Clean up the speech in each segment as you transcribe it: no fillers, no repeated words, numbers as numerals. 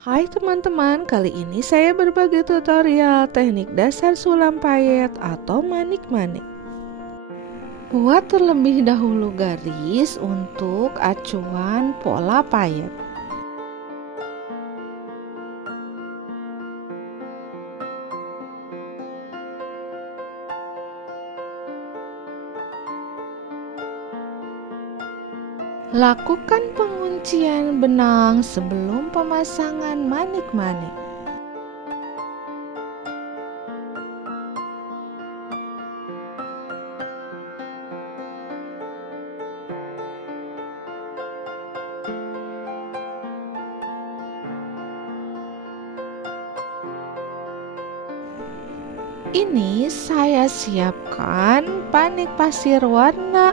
Hai teman-teman, kali ini saya berbagi tutorial teknik dasar sulam payet atau manik-manik. Buat terlebih dahulu garis untuk acuan pola payet. Lakukan penguncian benang sebelum pemasangan manik-manik. Ini saya siapkan panik pasir warna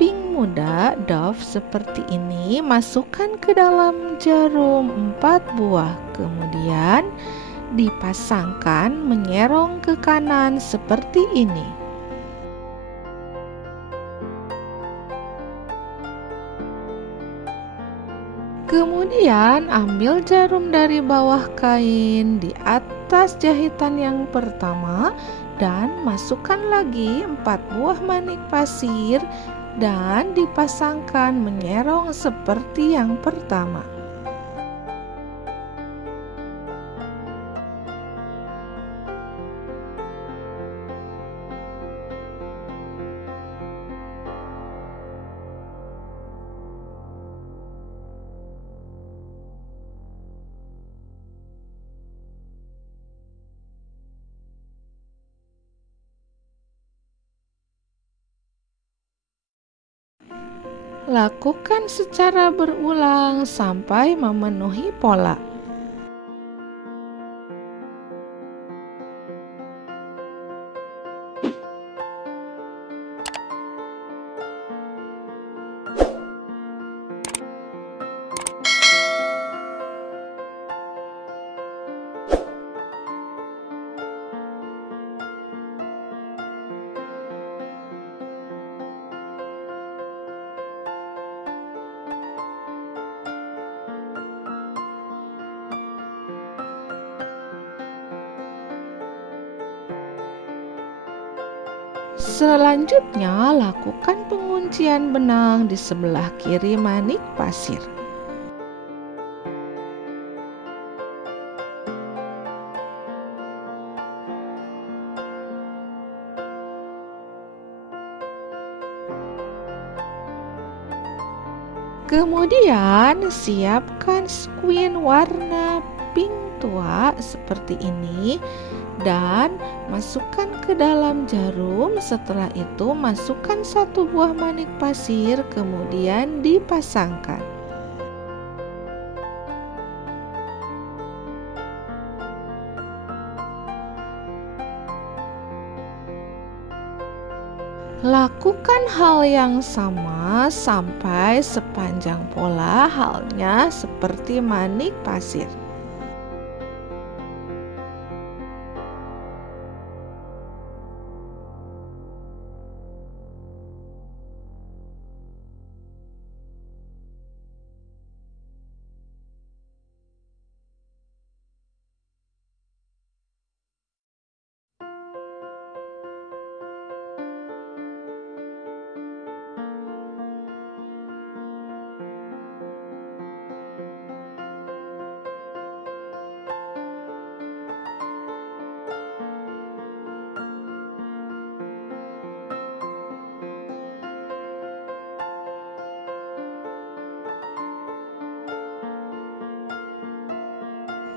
pink muda doff seperti ini. Masukkan ke dalam jarum 4 buah, kemudian dipasangkan menyerong ke kanan seperti ini. Kemudian ambil jarum dari bawah kain di atas jahitan yang pertama dan masukkan lagi 4 buah manik pasir dan dipasangkan menyerong seperti yang pertama. Lakukan secara berulang sampai memenuhi pola. Selanjutnya, lakukan penguncian benang di sebelah kiri manik pasir. Kemudian, siapkan squin warna pink tua seperti ini dan masukkan ke dalam jarum. Setelah itu masukkan 1 buah manik pasir, kemudian dipasangkan. Lakukan hal yang sama sampai sepanjang pola, halnya seperti manik pasir.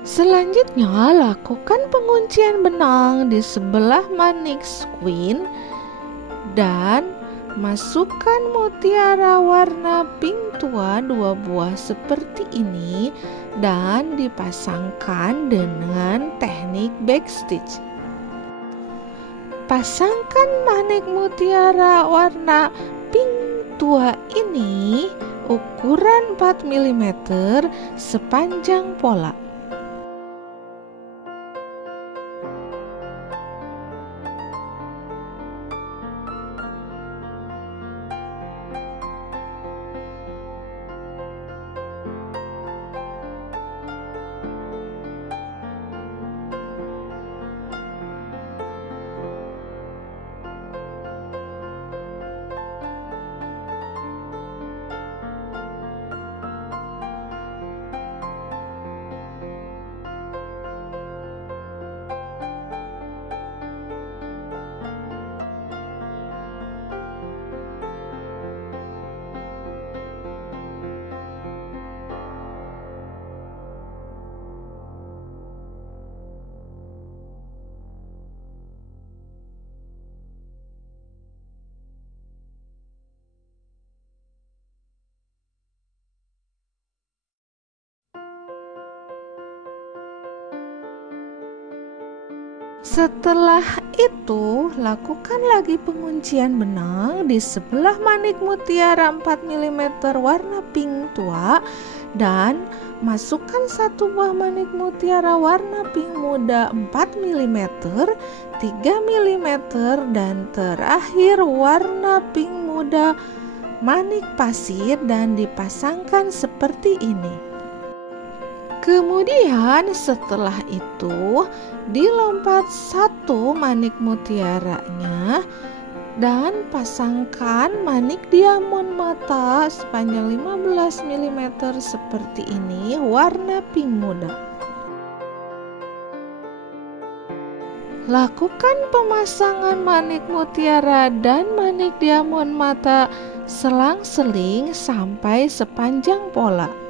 Selanjutnya, lakukan penguncian benang di sebelah manik squin dan masukkan mutiara warna pink tua 2 buah seperti ini dan dipasangkan dengan teknik backstitch. Pasangkan manik mutiara warna pink tua ini ukuran 4 mm sepanjang pola. Setelah itu, lakukan lagi penguncian benang di sebelah manik mutiara 4 mm warna pink tua dan masukkan satu buah manik mutiara warna pink muda 4 mm, 3 mm, dan terakhir warna pink muda manik pasir dan dipasangkan seperti ini. Kemudian setelah itu dilompat satu manik mutiaranya dan pasangkan manik diamond mata sepanjang 15 mm seperti ini warna pink muda. Lakukan pemasangan manik mutiara dan manik diamond mata selang-seling sampai sepanjang pola.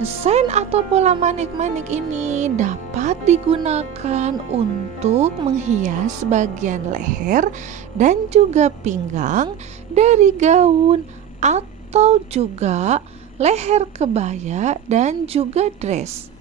Desain atau pola manik-manik ini dapat digunakan untuk menghias bagian leher dan juga pinggang dari gaun atau juga leher kebaya dan juga dress.